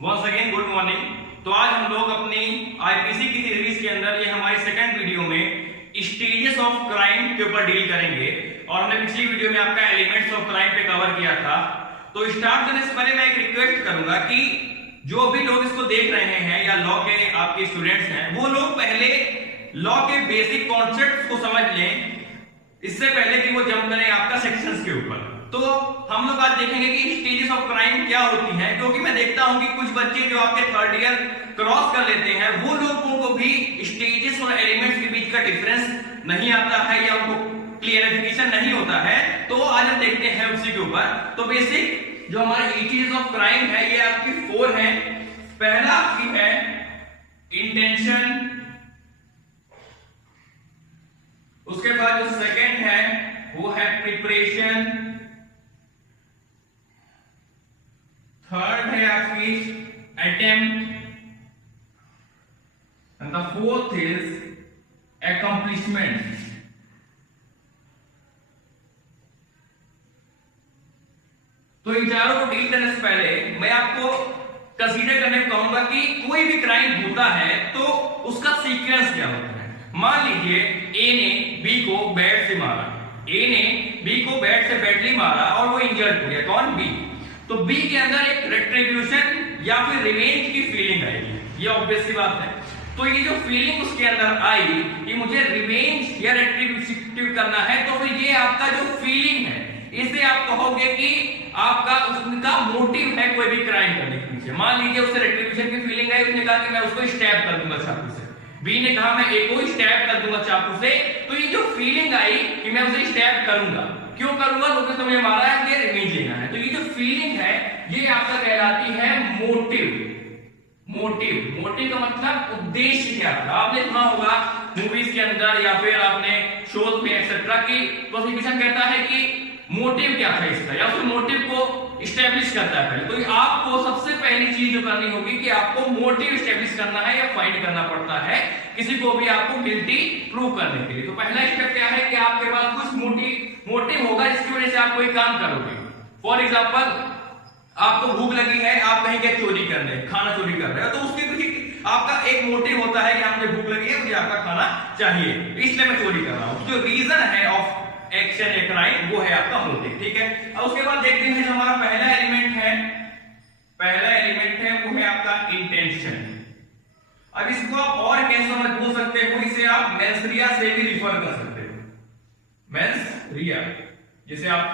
Once again good morning. तो आज हम लोग अपनी आईपीसी की सीरीज के अंदर ये हमारी सेकंड वीडियो में स्टेजेस ऑफ क्राइम के ऊपर डील करेंगे। और हमने पिछली वीडियो में आपका एलिमेंट्स ऑफ क्राइम पे कवर किया था। तो स्टार्ट करने से पहले मैं एक रिक्वेस्ट करूंगा कि जो भी लोग इसको देख रहे हैं या लॉ के आपके स्टूडेंट्स हैं, वो लोग पहले लॉ के बेसिक कॉन्सेप्ट्स को समझ लें, इससे पहले कि वो जंप करें आपका सेक्शंस के ऊपर। तो हम लोग आज देखेंगे कि स्टेजेस ऑफ क्राइम क्या होती हैं, क्योंकि मैं देखता हूं कि कुछ बच्चे जो आपके थर्ड ईयर क्रॉस कर लेते हैं, वो लोगों को भी स्टेजेस और एलिमेंट्स के बीच का डिफरेंस नहीं आता है या उनको क्लियरिफिकेशन नहीं होता है। तो आज हम देखते हैं उसी के ऊपर। तो बेसिक जो हमारे स्टेजेस ऑफ क्राइम है ये आपकी 4 है। पहला आपकी है इंटेंशन, उसके बाद जो सेकंड है वो है प्रिपरेशन, थर्ड है आपकी attempt and the fourth is accomplishment. तो इन चारों को डील करने से पहले मैं आपको कंसीडर करने को कहूंगा कि कोई भी क्राइम होता है तो उसका सीक्वेंस क्या होता है। मान लीजिए ए ने बी को बैट से मारा, ए ने बी को बैट से बैटली मारा और वो इंजर्ड हो गया। कौन? बी। तो बी के अंदर एक रेट्रिब्यूशन या फिर रिवेंज की फीलिंग आएगी, ये ऑब्वियस सी बात है। तो ये जो फीलिंग उसके अंदर आई कि मुझे रिवेंज या रेट्रिब्यूटिव करना है, तो फिर ये आपका जो फीलिंग है इसे आप कहोगे कि आपका उसका मोटिव है कोई भी क्राइम करने के पीछे। मान लीजिए उसे रेट्रिब्यूशन की फीलिंग आई, उसने कहा कि मैं उसको स्टैब कर दूंगा चाकू से, बी ने कहा मैं ए को स्टैब कर दूंगा चाकू से। तो ये जो फीलिंग आई कि मैं उसे स्टैब करूंगा, क्यों करूंगा? क्योंकि तो मुझे मारा है, मुझे रिवेंज लेना है। तो ये जो फीलिंग है ये आपका कहलाती है मोटिव। मोटिव का मतलब उद्देश्य क्या था। आपने सुना होगा मूवीज के अंदर या फिर आपने शोज में एक्सेट्रा की प्रोसिक्यूशन कहता है कि मोटिव क्या था इसका, या फिर मोटिव को स्टैब्लिश करता है पहले। तो आपको सबसे पहली चीज जो करनी होगी कि आपको मोटिव स्टैब्लिश करना है या फाइंड करना पड़ता है किसी को भी आपको गिल्टी प्रूव करने के लिए। तो पहला स्टेप क्या है कि आपके पास कुछ मोटिव होगा जिसकी वजह से आप कोई काम करोगे। फॉर एग्जाम्पल आपको भूख लगी है, आप कहीं के चोरी करने, खाना चोरी कर रहे हो, तो उसके पीछे आपका एक मोटिव होता है कि हाँ मुझे भूख लगी है, मुझे आपका खाना चाहिए, इसलिए मैं चोरी कर रहा हूं। जो रीजन है ऑफ एक्शन ए क्राइम वो है आपका मोटिव। ठीक है। अब उसके बाद देखते हैं जो हमारा पहला एलिमेंट है वो है आपका इंटेंशन। अब इसको आप और कैसे समझ सकते हो, इसे आप मेंस रिया से भी रिफर कर सकते हो। मेंस रिया जिसे आप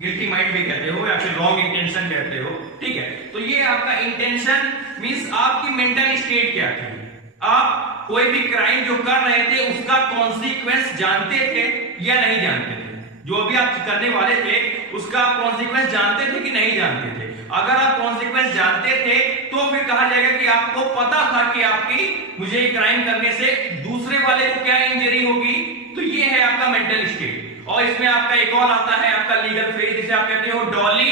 गिल्टी माइंड भी कहते हो या फिर रॉन्ग इंटेंशन कहते हो। ठीक है। तो ये आपका इंटेंशन मींस आपकी मेंटल स्टेट क्या थी। आप कोई भी क्राइम जो कर रहे थे उसका कॉन्सिक्वेंस जानते थे या नहीं जानते थे। जो भी आप करने वाले थे उसका आप कॉन्सिक्वेंस जानते थे कि नहीं जानते थे। अगर आप कॉन्सिक्वेंस जानते थे तो फिर कहा जाएगा कि आपको पता था कि आपकी मुझे क्राइम करने से दूसरे वाले को क्या इंजरी होगी। तो ये है आपका मेंटल स्टेट। और इसमें आपका एक और आता है आपका लीगल फ्रेज, जिसे आप कहते हो डॉली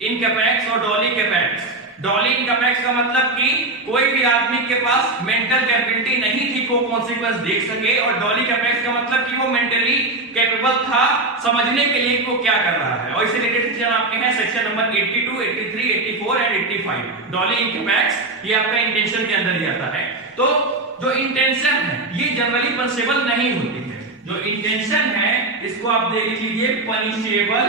इन कैपेक्स और डॉली कैपेक्स। डॉली इन कैपेक्स का मतलब कि कोई भी आदमी के पास मेंटल कैपेबिलिटी नहीं थी को कॉन्सिक्वेंस देख सके, और डॉली कैपेक्स का मतलब कि वो मेंटली कैपेबल था समझने के लिए कि वो क्या कर रहा है। और इससे रिलेटेड सेक्शन आपके हैं section number 82, 83, 84 and 85। Dolly in capex ये आपका इंटेंशन के अंदर ही आता है। तो जो इंटेंशन है ये जनरली पनिशेबल नहीं होती है। जो इंटेंशन है इसको आप देख लीजिए पनिशेबल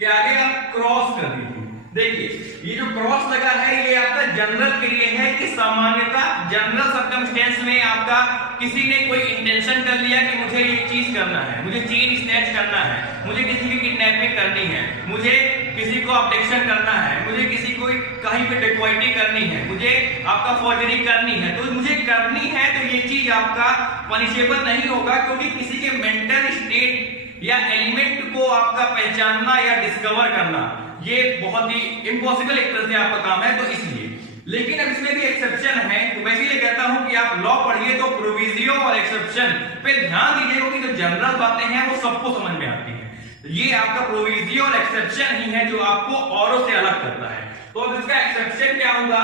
के आगे आप क्रॉस कर दीजिए। देखिए ये जो क्रॉस लगा है ये आपका जनरल के लिए है कि सामान्यतः जनरल सर्कमस्टेंस में आपका किसी ने कोई इंटेंशन कर लिया कि मुझे ये चीज करना है, मुझे चेन स्नैच करना है, मुझे किसी की किडनैपिंग करनी है, मुझे किसी को अब्डक्शन करना है, मुझे किसी को कहीं पे डिकॉइटी करनी है, मुझे आपका फॉर्जरी करनी है। तो मुझे करनी है तो ये चीज आपका पनिशेबल नहीं होगा, क्योंकि किसी के मेंटल स्टेट या एलिमेंट को आपका पहचानना या डिस्कवर करना ये बहुत ही इम्पॉसिबल एक तरह से आपका काम है। तो इसलिए लेकिन अब इसमें भी एक्सेप्शन है। तो मैं इसलिए कहता हूं कि आप लॉ पढ़िए तो प्रोविजियो और एक्सेप्शन पे ध्यान दीजिए, क्योंकि जो जनरल बातें हैं वो सबको समझ में आती है। ये आपका प्रोविजियो और एक्सेप्शन ही है जो आपको औरों से अलग करता है। तो अब इसका एक्सेप्शन क्या होगा,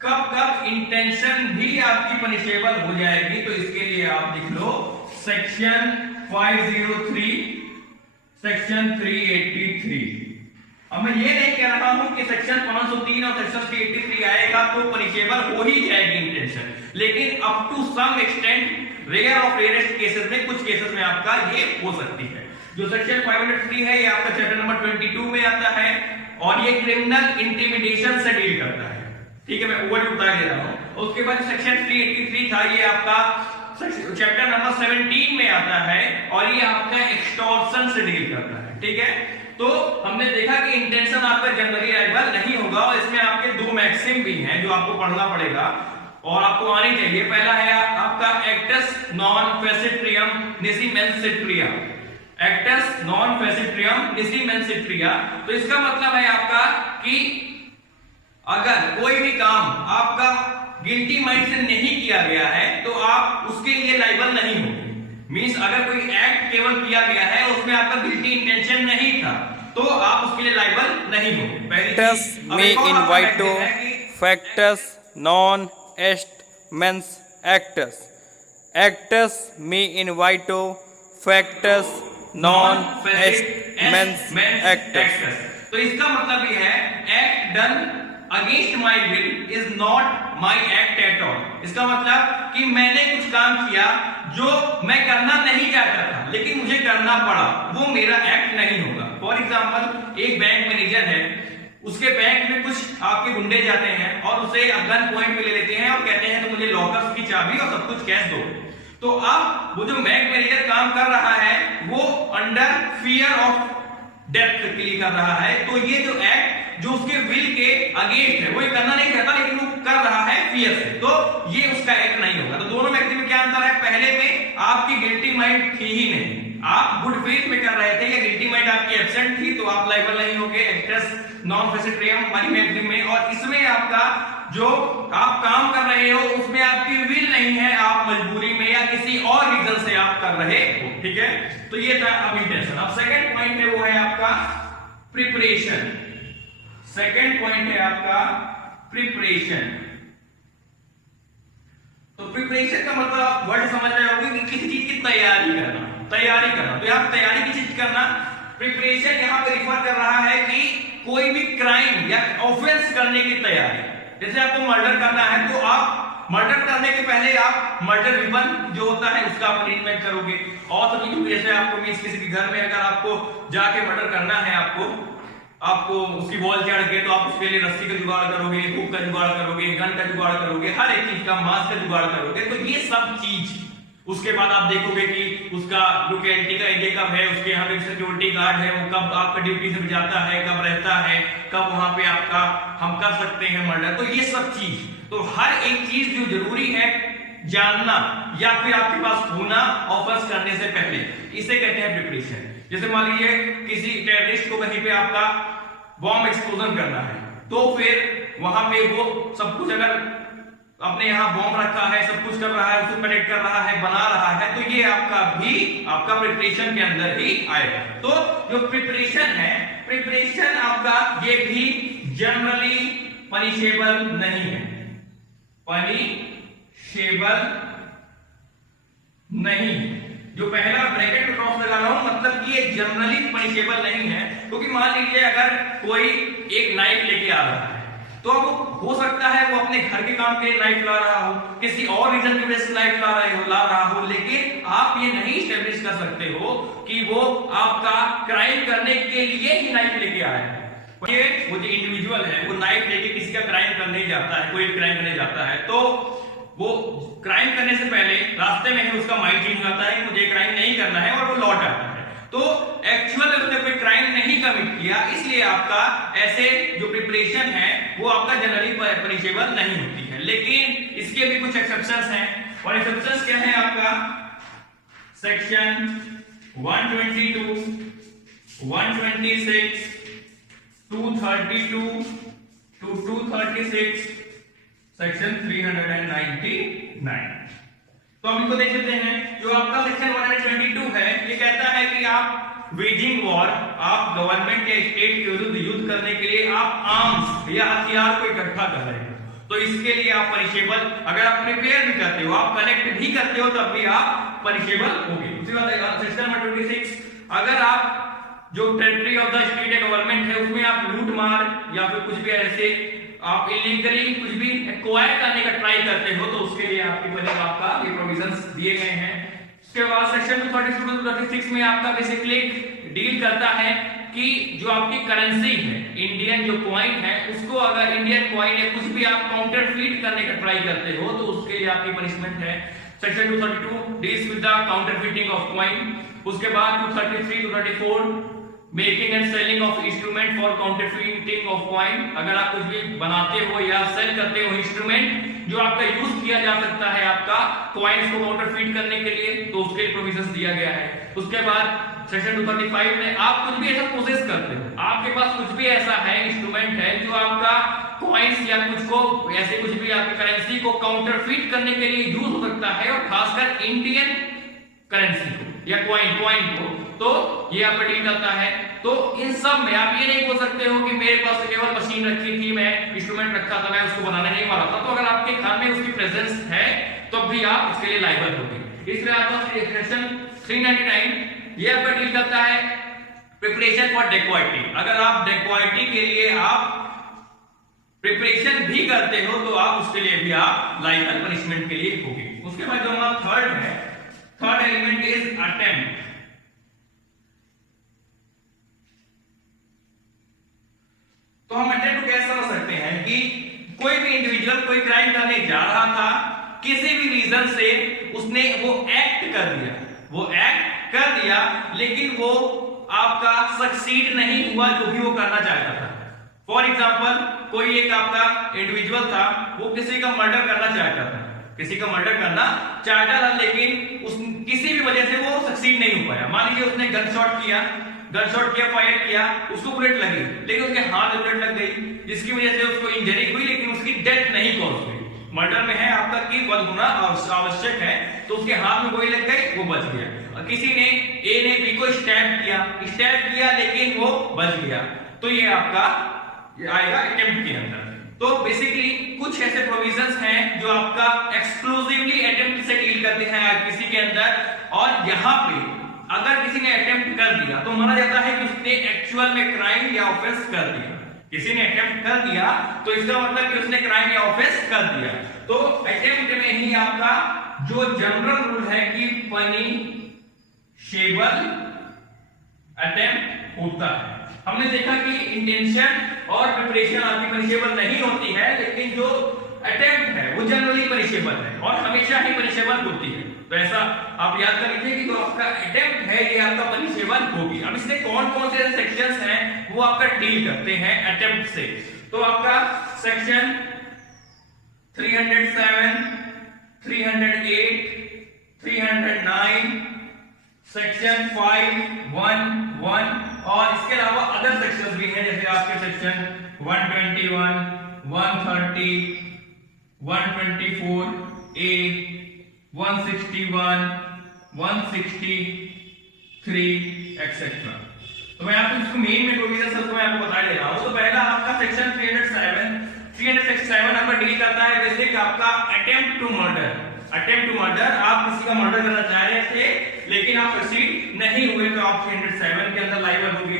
कब कब इंटेंशन भी आपकी पनिशेबल हो जाएगी। तो इसके लिए आप लिख लो सेक्शन 503 सेक्शन 383। अब मैं ये नहीं कह रहा हूं कि सेक्शन 503 और सेक्शन 383 आएगा तो पनिशेबल हो ही जाएगी इंटेंशन, लेकिन up to some extent rare of rarest cases में, कुछ केसेस में आपका ये हो सकती है। जो सेक्शन 503 है ये आपका चैप्टर नंबर 22 में आता है और ये क्रिमिनल इंटिमिडेशन से डील करता है, ठीक है, मैं ओवरव्यू बता दे रहा हूं। उसके बाद सेक्शन 383 था ये आपका चैप्टर नंबर 17 में आता है और ये आपका एक्सटॉर्शन से डील करता है, ठीक है। तो हमने देखा कि इंटेंशन आपका जनरली लायबल नहीं होगा और इसमें आपके दो मैक्सिम भी हैं जो आपको पढ़ना पड़ेगा और आपको आनी चाहिए। पहला है आपका एक्टस नॉन फेसिट्रियम निसी मेंसिट्रिया, एक्टस नॉन फेसिट्रियम निसी मेंसिट्रिया। तो इसका मतलब है आपका कि अगर कोई भी काम आपका गिल्टी माइंड से नहीं किया गया है तो आप उसके लिए लायबल नहीं होंगे। मींस अगर कोई एक्ट केवल किया गया है उसमें आपका गिल्टी इंटेंशन नहीं था तो आप उसके लिए लायबल नहीं होंगे। Factus me invito factus non est mens actus, actus me invito factus non est mens actus। तो इसका मतलब ये है act done against my will is not my act at all. इसका मतलब कि मैंने कुछ काम किया जो मैं करना नहीं चाहता था लेकिन मुझे करना पड़ा, वो मेरा एक्ट नहीं होगा। फॉर एग्जाम्पल एक बैंक मैनेजर है, उसके बैंक में कुछ आपके गुंडे जाते हैं और उसे गन पॉइंट पे ले लेते हैं और कहते हैं तो मुझे लॉकर्स की चाबी और सब कुछ कैश दो। तो अब वो जो बैंक मैनेजर काम कर रहा है वो अंडर फियर ऑफ डेथ के लिए कर रहा है। तो ये जो एक्ट जो उसके विल के अगेंस्ट है, वो ये करना नहीं चाहता लेकिन वो कर रहा है फियर से, तो ये उसका एक्ट नहीं होगा। तो दोनों व्यक्ति में क्या अंतर है? पहले में आपकी गिल्टी माइंड थी ही नहीं, आप गुड फेथ में कर रहे थे या गिल्टी माइंड आपकी एब्सेंट थी तो आप लायबल नहीं होगे एक्टस नॉन फेसिट्रियम मैग्निम में। और इसमें आपका जो आप काम कर रहे हो उसमें आपकी विल नहीं है, आप मजबूरी में या किसी और रीजन से आप कर रहे हो, ठीक है। तो ये था अब इंटेंशन। अब सेकंड पॉइंट है वो है आपका प्रिपरेशन। सेकंड पॉइंट है आपका प्रिपरेशन। तो प्रिपरेशन का मतलब वर्ड समझ रहे होंगे कि किसी चीज की तैयारी करना, तैयारी करना। तो यहां तैयारी की चीज करना, प्रिपरेशन यहां पे रिफर कर रहा है कि कोई भी क्राइम या ऑफेंस करने की तैयारी। जैसे आपको मर्डर करना है तो आप मर्डर करने के पहले आप मर्डर वेपन जो होता है उसका आप अरेंजमेंट करोगे और सभी जैसे आपको मींस किसी के घर में अगर आपको जाके मर्डर करना है, आपको उसकी वॉल चढ़ के, तो आप उसके लिए रस्सी का जुगाड़ करोगे, हुक का जुगाड़ करोगे, गन का जुगाड़ करोगे, हर एक चीज का मांस का जुगाड़ करोगे। तो ये सब चीज उसके बाद आप देखोगे कि उसका लोकेलिटी का एरिया कब है, उसके यहाँ पे सिक्योरिटी गार्ड है वो कब आपका ड्यूटी से जाता है, कब रहता है, कब वहां पे आपका हम कर सकते हैं मर्डर। तो ये सब चीज, तो हर एक चीज जो जरूरी है जानना या फिर आपके पास होना ऑफर्स करने से पहले, इसे कहते हैं प्रिपरेशन। जैसे मान लीजिए किसी टेररिस्ट को कहीं पे आपका बॉम्ब एक्सप्लोजन करना है तो फिर वहां पे वो सब कुछ अगर अपने यहाँ बॉम्ब रखा है, सब कुछ कर रहा है, उसे प्रोटेक्ट कर रहा है, बना रहा है, तो ये आपका प्रिपरेशन के अंदर ही आएगा। तो जो प्रिपरेशन है, प्रिपरेशन आपका ये भी जनरली पनिशेबल नहीं है, पनिशेबल नहीं। जो पहला ब्रैकेट में क्रॉस लगा रहा हूं मतलब कि ये जनरली पनिशेबल नहीं है, क्योंकि मान लीजिए अगर कोई एक नाइफ लेके आ रहा है तो अब हो सकता है वो अपने घर के काम के लिए नाइफ ला रहा हो, किसी और रीजन की वजह से नाइफ ला रहा हो, लेकिन आप ये नहीं स्टेब्लिश कर सकते हो कि वो आपका क्राइम करने के लिए ही नाइफ लेके आया है। ये वो जो इंडिविजुअल है वो नाइफ लेके किसी का क्राइम करने जाता है, कोई क्राइम करने जाता है, तो वो क्राइम करने से पहले रास्ते में ही उसका माइंड चेंज होता है कि मुझे क्राइम नहीं करना है और वो लौट आता है। तो एक्चुअल में उसने कोई क्राइम नहीं कमिट किया, इसलिए आपका ऐसे जो प्रिपरेशन है वो आपका जनरली पनिशेबल नहीं होती है। लेकिन इसके भी कुछ एक्सेप्शंस हैं और एक्सेप्शंस क्या है आपका सेक्शन 122, 126, 232 to 236, सेक्शन 399। तो हम इनको देख लेते हैं। जो आपका सेक्शन 122 है ये कहता है कि आप वेजिंग वॉर, आप गवर्नमेंट या स्टेट के विरुद्ध युद्ध करने के लिए आप आर्म्स या हथियार को इकट्ठा कर रहे हो, तो इसके लिए आप पनिशेबल, अगर आप प्रिपेयर भी करते हो, आप कलेक्ट भी करते हो, तब भी आप पनिशेबल होंगे। उसी बात सेक्शन 126, अगर आप जो territory of the state government है उसमें आप लूट मार या फिर कुछ भी ऐसे आप इलीगली कुछ भी एक्वायर करने का ट्राई करते हो तो उसके लिए आपके बने आपका ये प्रोविजंस दिए गए हैं। उसके बाद सेक्शन 232 to 36 में आपका बेसिकली डील करता है कि जो आपकी करेंसी है इंडियन जो कॉइन है उसको अगर इंडियन कॉइन या कुछ भी आप काउंटरफीट करने का ट्राई करते हो तो उसके लिए आपकी पनिशमेंट है। Section 232 deals with the counterfeiting of coin. उसके बाद 233 to 34 making and selling of instrument for counterfeiting of coin. अगर आप कुछ भी बनाते हो या सेल करते हो इंस्ट्रूमेंट जो आपका यूज किया जा सकता है आपका कॉइन्स को काउंटरफीट करने के लिए तो उसके लिए प्रोविजंस दिया गया है। उसके बाद सेक्शन 235 में आप कुछ भी ऐसा प्रोसेस करते हो आपके पास कुछ भी ऐसा है इंस्ट्रूमेंट है जो आपका कॉइन्स या कुछ को ऐसे कुछ भी आपकी करेंसी को काउंटरफीट करने के लिए यूज हो सकता है और खासकर इंडियन करेंसी को या कॉइन को तो ये आपका डील करता है। तो इन सब में आप ये नहीं बोल सकते हो कि मेरे पास केवल मशीन रखी थी मैं इंस्ट्रूमेंट रखा था मैं उसको बनाने नहीं वाला था तो अगर आपके घर में उसकी प्रेजेंस है तो भी आप उसके लिए लायबल होंगे। इसलिए आपका सेक्शन 399 ये आपका डील करता है प्रिपरेशन फॉर डेकोइटी। अगर आप डेकोइटी के लिए आप प्रिपरेशन भी करते हो तो आप उसके लिए भी आप लायबल पनिशमेंट के लिए होंगे। उसके बाद जो हमारा थर्ड एलिमेंट इज अटेम्प्ट। तो हम अटेम्प्ट को कैसे समझ सकते हैं कि कोई भी इंडिविजुअल कोई क्राइम करने जा रहा था किसी भी रीजन से उसने वो एक्ट कर दिया लेकिन वो आपका सक्सीड नहीं हुआ जो भी वो करना चाहता था। फॉर एग्जांपल कोई एक आपका इंडिविजुअल था वो किसी का मर्डर करना चाहता था लेकिन उस किसी भी वजह से वो सक्सीड नहीं हो पाया। मान लीजिए उसने गन शॉट किया फायर किया उसको बुलेट लगी लेकिन उसके हाथ में बुलेट लग गई जिसकी वजह से उसको इंजरी हुई लेकिन उसकी डेथ नहीं कॉज हुई। मर्डर में है आपका कि वध होना आवश्यक है तो उसके हाथ में गोली लग गई वो बच गया। और किसी ने ए ने बी को स्टैब किया लेकिन वो बच गया तो ये आपका आएगा अटेम्प्ट के अंदर। तो बेसिकली कुछ ऐसे प्रोविजंस हैं जो आपका एक्सक्लूसिवली अटेम्प्ट से डील करते हैं किसी के अंदर और यहाँ पे अगर किसी ने अटेम्प्ट कर दिया तो माना जाता है कि उसने एक्चुअल में क्राइम या ऑफेंस कर दिया। किसी ने अटेम्प्ट कर दिया तो इसका मतलब कि उसने क्राइम या ऑफेंस कर दिया। तो अटेम्प्ट में ही आपका जो जनरल रूल है कि पनिशेबल अटेम्प्ट होता है। हमने देखा कि इंटेंशन और प्रिपरेशन आपकी पनिशेबल नहीं होती है लेकिन जो अटेम्प्ट है वो जनरली पनिशेबल है और हमेशा ही पनिशेबल होती है। तो ऐसा आप याद कर लीजिए कि जो आपका अटेम्प्ट है ये आपका पनिशेबल होगी। अब इसमें कौन कौन से सेक्शंस हैं वो आपका डील करते हैं अटेम्प्ट से। तो आपका सेक्शन 307, 308, 309, सेक्शन 511 और इसके अलावा अदर सेक्शंस भी हैं जैसे आपके सेक्शन 121, 130, 124A, 161, 163 एक्सेट्रा। तो मैं आपको इसको मेन में प्रोविजन सबको मैं आपको बता दे रहा हूं। तो पहला आपका सेक्शन 307 आपका डील करता है बेसिक आपका अटेम्प्ट टू मर्डर। आप किसी का मर्डर करना चाह रहे थे लेकिन आप सक्सीड नहीं हुए तो आप 307 के अंदर लायबल होंगे।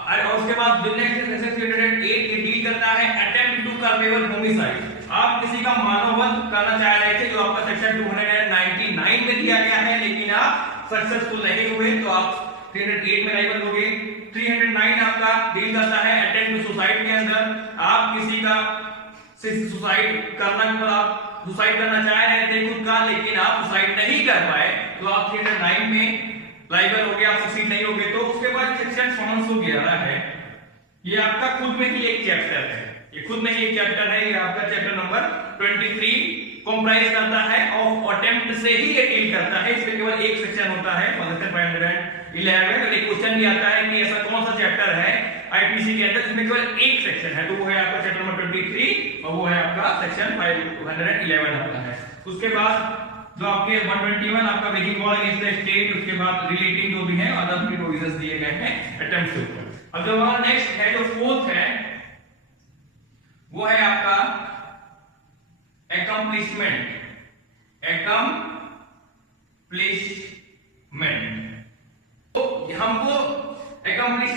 और उसके बाद नेक्स्ट सेक्शन 308 ये डील करता है अटेम्प्ट टू कर्मेबल होमिसाइड। आप किसी का मानववध करना चाह रहे थे जो आपका सेक्शन 299 में दिया गया है लेकिन आप सक्सेसफुल नहीं हुए तो आप 308 में लायबल होंगे। 309 आपका डील करता है अटेम्प्ट टू सुसाइड के अंदर। आप किसी का सुसाइड करना चाह रहे थे खुद का लेकिन आप सुसाइड नहीं कर पाए तो आप 309 में लायबल हो गए, आप सक्सीड नहीं हो गए। तो उसके बाद सेक्शन 511 है ये आपका खुद में ही एक चैप्टर है। ये आपका चैप्टर नंबर 23 कंप्राइज करता है ऑफ अटेम्प्ट से ही ये डील करता है। इसमें केवल एक सेक्शन होता है 511 और एक क्वेश्चन भी आता है कि ऐसा कौन सा चैप्टर है आईपीसी के अंदर जिसमें केवल एक सेक्शन है तो वो है आपका चैप्टर नंबर 23 और वो है आपका सेक्शन 511 आता है। उसके बाद जो आपके 121 आपका waging war against the state, उसके बाद रिलेटिंग जो भी है अदर प्रोविजंस दिए गए हैं अटेम्प्ट के ऊपर। अब जो हमारा नेक्स्ट है जो फोर्थ है वो है आपका accomplishment। तो हमको accomplish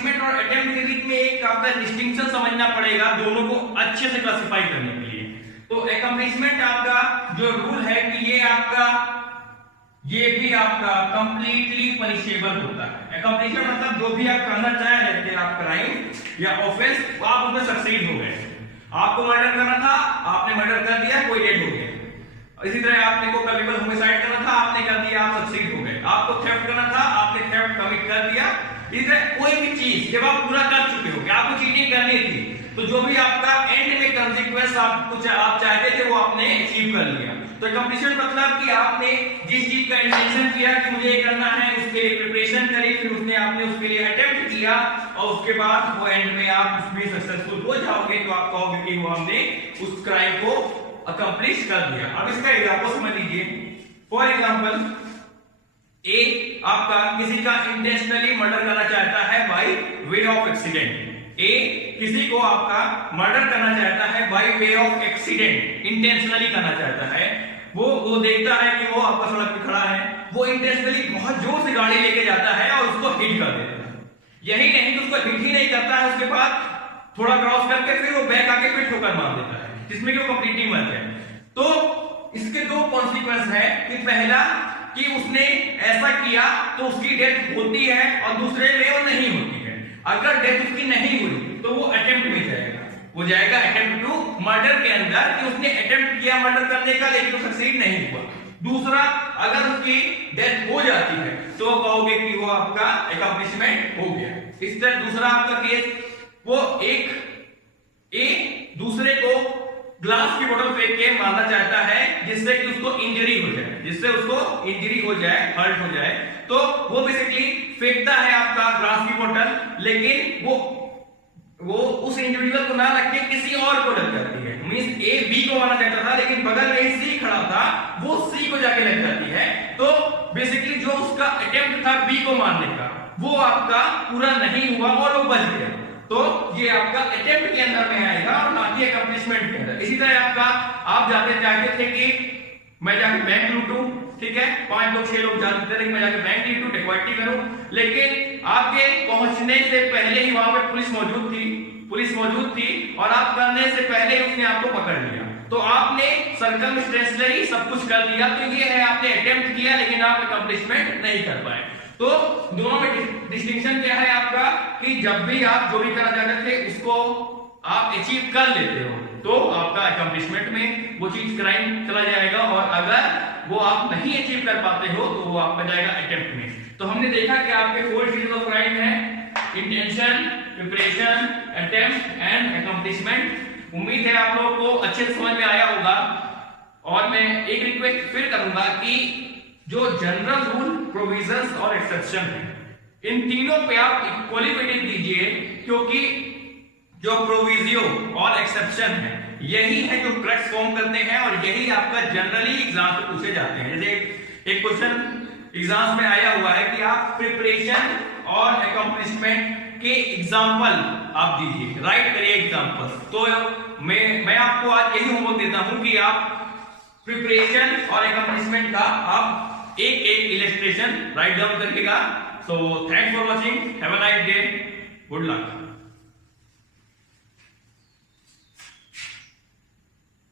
दोनों को अच्छे से क्लासिफाई करने के लिए। तो अकम्प्लिशमेंट आपका जो रूल है कि ये भी आपका कंप्लीटली पनिशेबल होता है। अकम्प्लिशमेंट मतलब जो भी आप करना चाह रहे थे, आप क्राइम या ऑफेंस, आप उसमें सक्सीड हो गए। आपको मर्डर करना था, आपने मर्डर कर दिया, कोई डेड हो गया। इसी तरह आपने को कमिबल होमिसाइड करना था, आपने कर दिया, आप सक्सीड हो गए। आपको थेफ्ट करना था, आपने थेफ्ट कमिट कर दिया। इसी तरह कोई भी चीज जब आप पूरा कर चुके हो, आपको चीटिंग करनी थी, तो जो भी आपका एंड में कंसीक्वेंस आप चाहते थे वो आपने अचीव कर लिया। तो कंप्लीशन मतलब कि आपने जिस चीज का इंटेंशन किया कि मुझे ये करना है, उसके लिए प्रिपरेशन करी, फिर आपने उसके लिए अटेम्प्ट किया और उसके बाद वो एंड में आप उसमें सक्सेसफुल हो जाओगे, तो आप कहोगे कि वो हमने उस क्राइम को अकम्प्लिश कर दिया। अब इसका एग्जांपल समझ लीजिए। फॉर एग्जांपल, ए आपका किसी का इंटेंशनली मर्डर करना चाहता है बाय वे ऑफ एक्सीडेंट। ए किसी को आपका मर्डर करना चाहता है by way of accident, intentionally करना चाहता है। वो देखता है कि वो आपका सड़क पे खड़ा है, वो इंटेंशनली बहुत जोर से गाड़ी लेके जाता है और उसको हिट कर देता है। यही नहीं कि उसको हिट ही नहीं करता है, उसके बाद थोड़ा क्रॉस करके फिर वो बैक आके फिर ठोकर मार देता है, जिसमें कि वो कंप्लीटली मर जाए। तो इसके दो कॉन्सिक्वेंस है कि पहला कि उसने ऐसा किया तो उसकी डेथ होती है और दूसरे में वो नहीं होती है। अगर डेथ उसकी नहीं हुई तो वो अटेम्प्ट में जाएगा, वो जाएगा अटेम्प्ट टू मर्डर के अंदर कि उसने अटेम्प्ट किया मर्डर करने का लेकिन वो सक्सीड नहीं हुआ। दूसरा, अगर उसकी डेथ हो जाती है तो वो कहोगे कि वो आपका अकम्प्लिशमेंट हो गया। इस तरह दूसरा आपका केस, वो एक दूसरे को ग्लास की बोतल फेंक के मारना चाहता है जिससे कि उसको इंजरी हो जाए, हर्ट हो जाए। तो वो बेसिकली फेंकता है आपका ग्लास की बोतल, लेकिन वो उस इंडिविजुअल को ना लग के किसी और को लग जाती है। मींस ए बी को मारना चाहता था लेकिन बगल में सी खड़ा था, वो सी को जाके लग जाती है। तो बेसिकली जो उसका अटेम्प्ट था बी को मारने का, वो आपका पूरा नहीं हुआ और वो बच गया। तो ये आपका अटेम्प्ट के अंदर में आएगा और ना कि अकम्प्लिशमेंट के अंदर। इसी तरह आपका, आप चाहते थे कि मैं जाके बैंक लूटूं, ठीक है, 5 लोग 6 लोग जानते थे कि मैं जाके बैंक लूटूं, डकैती करूं, लेकिन आपके पहुंचने से पहले ही वहां पे पुलिस मौजूद थी और आप करने से पहले ही उसने आपको पकड़ लिया। तो आपने सर्कमस्टेंशियली सब कुछ कर दिया। तो ये है, आपने अटेम्प्ट किया लेकिन आप अकम्प्लिशमेंट नहीं कर पाए। तो दोनों में डिस्टिंक्शन क्या है आपका कि जब भी आप जो भी करना चाहते थे उसको आप अचीव कर लेते हो तो आपका अकम्प्लिशमेंट में वो चीज क्राइम चला जाएगा, और अगर वो आप नहीं अचीव कर पाते हो तो वो आपका जाएगा अटेम्प्ट में। तो हमने देखा कि आपके 4 स्टेजेस ऑफ क्राइम है: intention, preparation, attempt and accomplishment. उम्मीद है आप लोगों को अच्छे से समझ में आया होगा। और मैं एक रिक्वेस्ट फिर करूंगा कि जो जनरल रूल, प्रोविजंस और एक्सेप्शन है, इन तीनों पे आप इक्वली वेटेज दीजिए, क्योंकि जो प्रोविजियो और एक्सेप्शन है यही है जो क्रक्स फॉर्म करते हैं और यही आपका जनरली एग्जाम से पूछे जाते हैं। जैसे एक क्वेश्चन एग्जाम में आया हुआ है कि आप प्रिपरेशन और अकम्प्लिशमेंट के एग्जाम्पल आप दीजिए, राइट करिए एग्जाम्पल। तो मैं आपको आज यही होमवर्क देता हूं कि आप प्रिपरेशन और अकम्प्लिशमेंट का आप एक इलस्ट्रेशन राइट डाउन करिएगा। So thanks for watching, have a nice day, good luck.